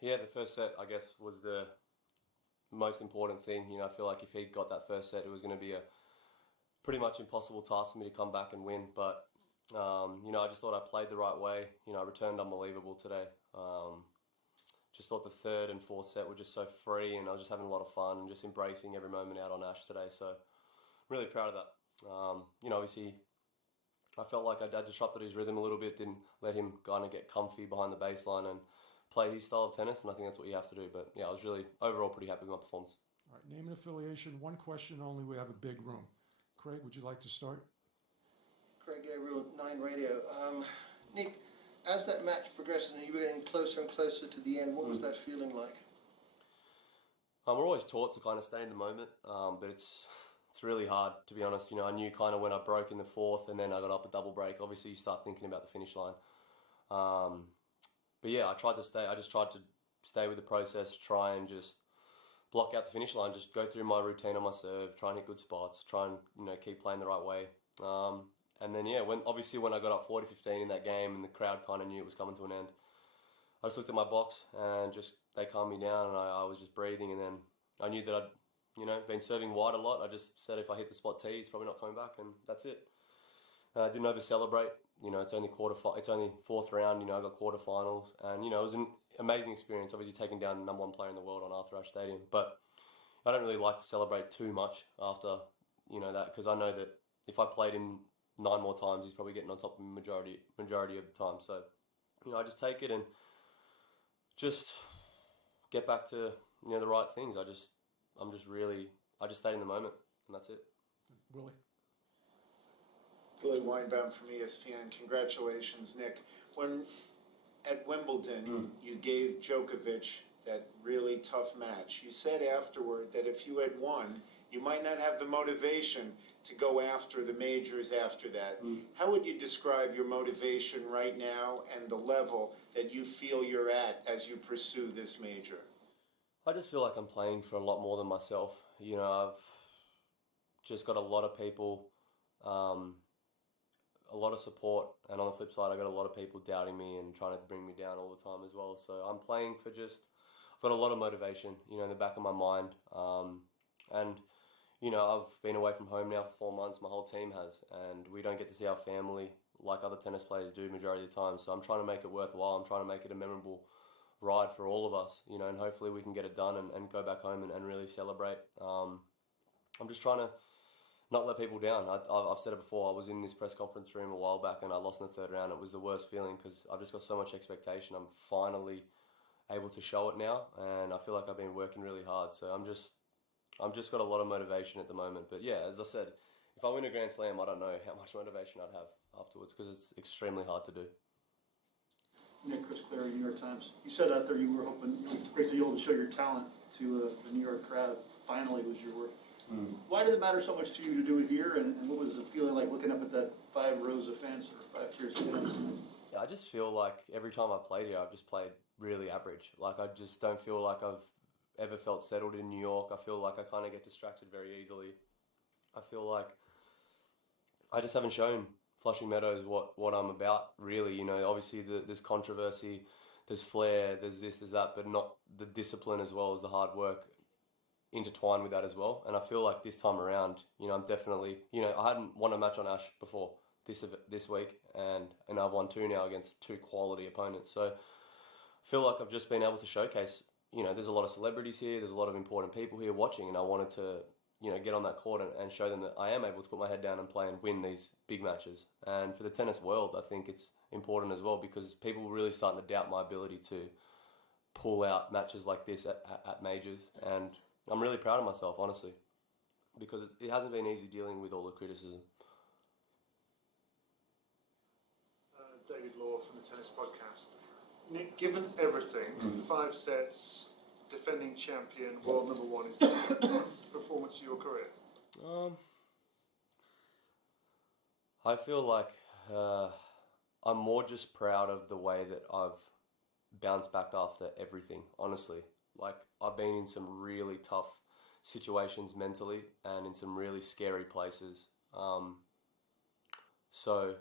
yeah, the first set, I guess, was the most important thing. I feel like if he got that first set, it was going to be a pretty much impossible task for me to come back and win. But, I just thought I played the right way. I returned unbelievable today. Just thought the third and fourth set were just so free, and I was just having a lot of fun and just embracing every moment out on Ash today. So, I'm really proud of that. Obviously, I felt like I disrupted his rhythm a little bit, didn't let him kind of get comfy behind the baseline and play his style of tennis, and I think that's what you have to do. But yeah, I was really overall pretty happy with my performance. All right, name and affiliation. One question only. We have a big room. Craig, would you like to start? Craig Gabriel, 9 Radio. Nick, as that match progressed and you were getting closer and closer to the end, what was that feeling like? We're always taught to kind of stay in the moment, but it's really hard, to be honest. I knew kind of when I broke in the fourth and then I got up a double break. Obviously, you start thinking about the finish line. But yeah, I just tried to stay with the process, try and just block out the finish line, just go through my routine on my serve, try and hit good spots, try and keep playing the right way. And then yeah, when I got up 40-15 in that game and the crowd kind of knew it was coming to an end, I just looked at my box and just they calmed me down, and I was just breathing. And then I knew that I'd been serving wide a lot. I just said if I hit the spot tee, he's probably not coming back, and that's it. I didn't over celebrate. It's only it's only fourth round. I got quarterfinals, and it was an amazing experience. Obviously, taking down the number one player in the world on Arthur Ashe Stadium, but I don't really like to celebrate too much after that, because I know that if I played him 9 more times, he's probably getting on top of me majority of the time. So I just take it and just get back to the right things. I just stayed in the moment, and that's it. Willie. Billy Weinbaum from ESPN. Congratulations, Nick. When at Wimbledon you gave Djokovic that really tough match, you said afterward that if you had won, you might not have the motivation to go after the majors after that. How would you describe your motivation right now and the level that you feel you're at as you pursue this major? I just feel like I'm playing for a lot more than myself. I've just got a lot of people, a lot of support, and on the flip side, I got a lot of people doubting me and trying to bring me down all the time as well. So I'm playing for I've got a lot of motivation, in the back of my mind. And I've been away from home now for 4 months. My whole team has, and we don't get to see our family like other tennis players do majority of the time. So I'm trying to make it worthwhile. I'm trying to make it a memorable ride for all of us, and hopefully we can get it done and go back home and really celebrate. I'm just trying to not let people down. I've said it before. I was in this press conference room a while back and I lost in the third round. It was the worst feeling because I've just got so much expectation. I'm finally able to show it now, and I feel like I've been working really hard. So I'm just got a lot of motivation at the moment. But yeah, as I said, if I win a Grand Slam, I don't know how much motivation I'd have afterwards because it's extremely hard to do. Nick, Chris Clary, New York Times. You said out there you were hoping, it's great to be able to show your talent to the New York crowd. Finally was your word. Why did it matter so much to you to do it here, and what was the feeling like looking up at that 5 rows of fans or 5 tiers of fans? Yeah, I just feel like every time I've played here, I've just played really average. Like I just don't feel like I've ever felt settled in New York. I feel like I kind of get distracted very easily. I feel like I just haven't shown Flushing Meadows what I'm about, really. Obviously there's controversy, there's flair, there's this, there's that, but not the discipline as well as the hard work intertwined with that as well. And I feel like this time around, I'm definitely, I hadn't won a match on Ash before this week, and I've won 2 now against 2 quality opponents. So I feel like I've just been able to showcase, there's a lot of celebrities here, there's a lot of important people here watching, and I wanted to, get on that court and show them that I am able to put my head down and play and win these big matches. And for the tennis world, I think it's important as well because people are really starting to doubt my ability to pull out matches like this at majors. And I'm really proud of myself, honestly, because it hasn't been easy dealing with all the criticism. David Law from the Tennis Podcast. Nick, given everything, 5 sets, defending champion, world number 1, is the best performance of your career? I feel like I'm more just proud of the way that I've bounced back after everything, honestly. Like, I've been in some really tough situations mentally and in some really scary places. So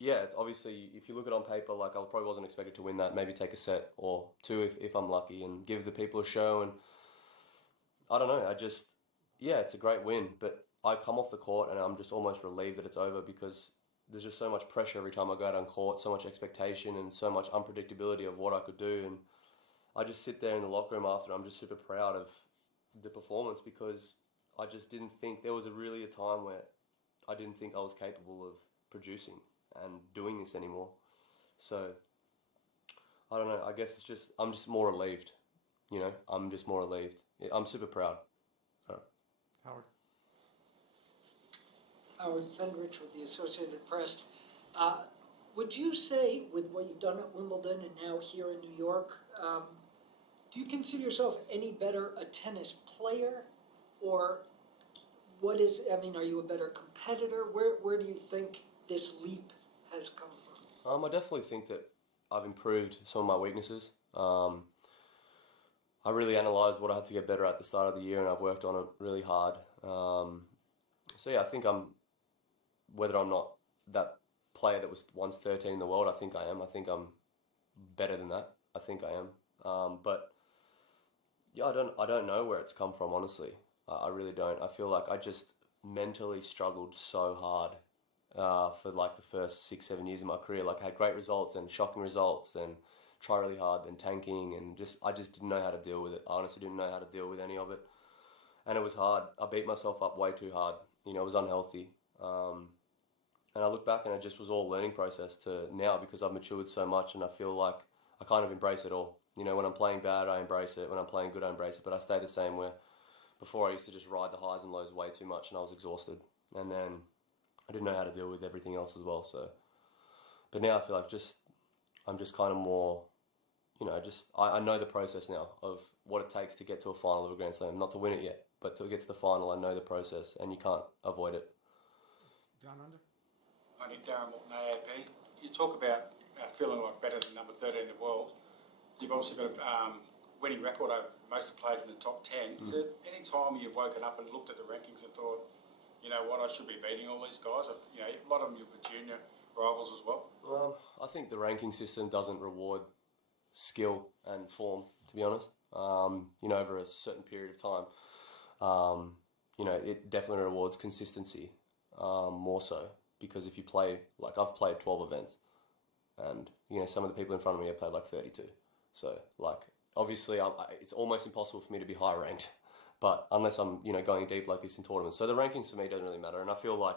yeah, it's obviously, if you look at it on paper, like I probably wasn't expected to win that. Maybe take a set or two if I'm lucky, and give the people a show. And I don't know. Yeah, it's a great win, but I come off the court and I'm just almost relieved that it's over, because there's just so much pressure every time I go out on court, so much expectation and so much unpredictability of what I could do. And I just sit there in the locker room after, I'm just super proud of the performance, because I just didn't think there was really a time where I didn't think I was capable of producing and doing this anymore. So I don't know. I guess I'm just more relieved. I'm just more relieved. I'm super proud. Howard? Howard Fendrich with the Associated Press. Would you say, with what you've done at Wimbledon and now here in New York, do you consider yourself any better a tennis player, or are you a better competitor? Where do you think this leap has come from? I definitely think that I've improved some of my weaknesses. I really analysed what I had to get better at the start of the year, and I've worked on it really hard. So yeah, I think whether I'm not that player that was once 13 in the world, I think I am. I think I'm better than that. I think I am. But yeah, I don't know where it's come from, honestly. I really don't. I feel like I just mentally struggled so hard for like the first 6-7 years of my career. Like I had great results and shocking results, and try really hard, then tanking, and I just didn't know how to deal with it. I honestly didn't know how to deal with any of it, and it was hard. I beat myself up way too hard. It was unhealthy. And I look back and it just was all a learning process to now, because I've matured so much, and I feel like I kind of embrace it all. When I'm playing bad, I embrace it. When I'm playing good, I embrace it. But I stay the same, where before I used to just ride the highs and lows way too much, and I was exhausted. And then I didn't know how to deal with everything else as well. So, but now I feel like I'm just kind of more, I know the process now of what it takes to get to a final of a Grand Slam. Not to win it yet, but to get to the final, I know the process, and you can't avoid it. Down under? I need Darren Morton, AAP. You talk about feeling like better than number 13 in the world. You've also got a winning record over most of the players in the top 10. Is there any time you've woken up and looked at the rankings and thought, you know what, I should be beating all these guys? A lot of them you've got junior rivals as well. I think the ranking system doesn't reward skill and form, to be honest. Over a certain period of time, it definitely rewards consistency, more so, because if you play, like I've played 12 events, and some of the people in front of me have played like 32. So like obviously it's almost impossible for me to be high ranked, but unless I'm going deep like this in tournaments. So the rankings for me don't really matter, and I feel like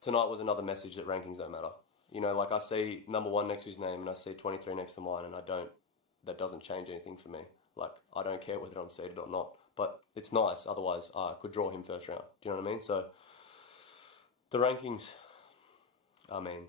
tonight was another message that rankings don't matter. Like I see number 1 next to his name and I see 23 next to mine, and that doesn't change anything for me. Like I don't care whether I'm seeded or not, but it's nice. Otherwise I could draw him first round. Do you know what I mean? So the rankings, I mean,